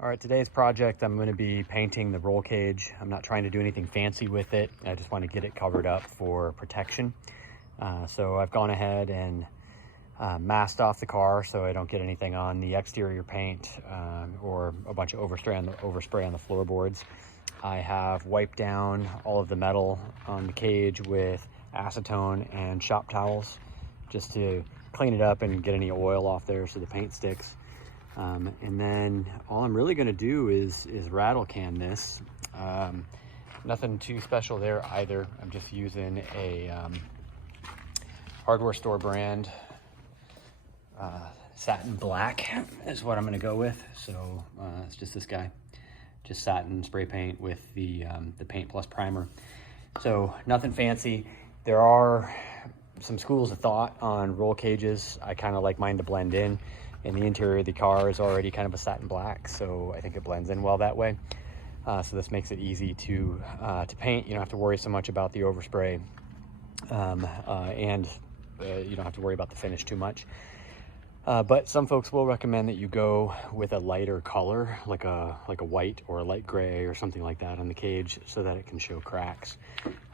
All right, today's project, I'm going to be painting the roll cage. I'm not trying to do anything fancy with it. I just want to get it covered up for protection. So I've gone ahead and masked off the car so I don't get anything on the exterior paint or a bunch of overspray on the floorboards. I have wiped down all of the metal on the cage with acetone and shop towels just to clean it up and get any oil off there so the paint sticks. And then all I'm really going to do is rattle can this. Nothing too special there either. I'm just using a hardware store brand. Satin black is what I'm going to go with. So it's just this guy, just satin spray paint with the Paint Plus primer. So nothing fancy. There are some schools of thought on roll cages. I kind of like mine to blend in. And the interior of the car is already kind of a satin black, so I think it blends in well that way. So this makes it easy to paint. You don't have to worry so much about the overspray, and you don't have to worry about the finish too much. But some folks will recommend that you go with a lighter color, like a white or a light gray or something like that on the cage, so that it can show cracks.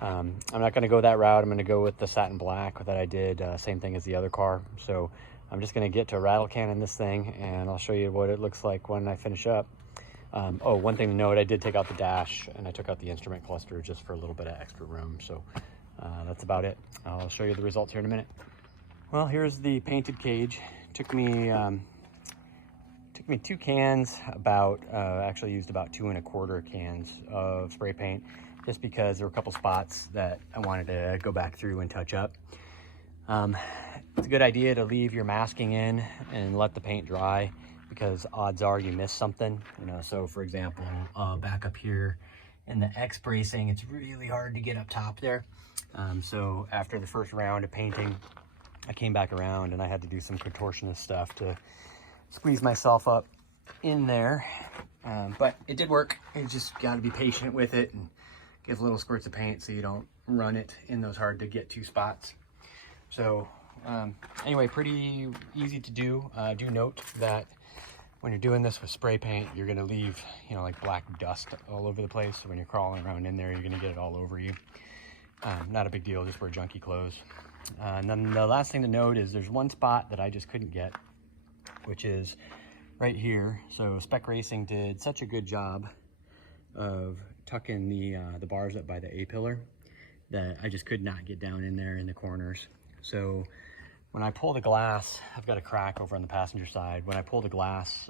I'm not going to go that route. I'm going to go with the satin black that I did, same thing as the other car. So I'm just going to get to rattle canning this thing, and I'll show you what it looks like when I finish up. Oh, one thing to note, I did take out the dash and I took out the instrument cluster just for a little bit of extra room. So that's about it. I'll show you the results here in a minute. Well, here's the painted cage. Took me 2 cans, actually used about 2 1/4 cans of spray paint, just because there were a couple spots that I wanted to go back through and touch up. It's a good idea to leave your masking in and let the paint dry, because odds are you miss something. So for example, back up here in the X bracing, it's really hard to get up top there. So after the first round of painting, I came back around and I had to do some contortionist stuff to squeeze myself up in there. But it did work. You just got to be patient with it and give little squirts of paint so you don't run it in those hard to get to spots. So anyway, pretty easy to do. Do note that when you're doing this with spray paint, you're going to leave, like black dust all over the place. So when you're crawling around in there, you're going to get it all over you. Not a big deal, just wear junky clothes. And then the last thing to note is there's one spot that I just couldn't get, which is right here. So Spec Racing did such a good job of tucking the bars up by the A-pillar that I just could not get down in there in the corners. So when I pull the glass, I've got a crack over on the passenger side. When I pull the glass,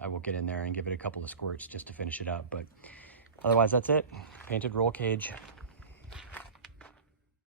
I will get in there and give it a couple of squirts just to finish it up. But otherwise, that's it. Painted roll cage.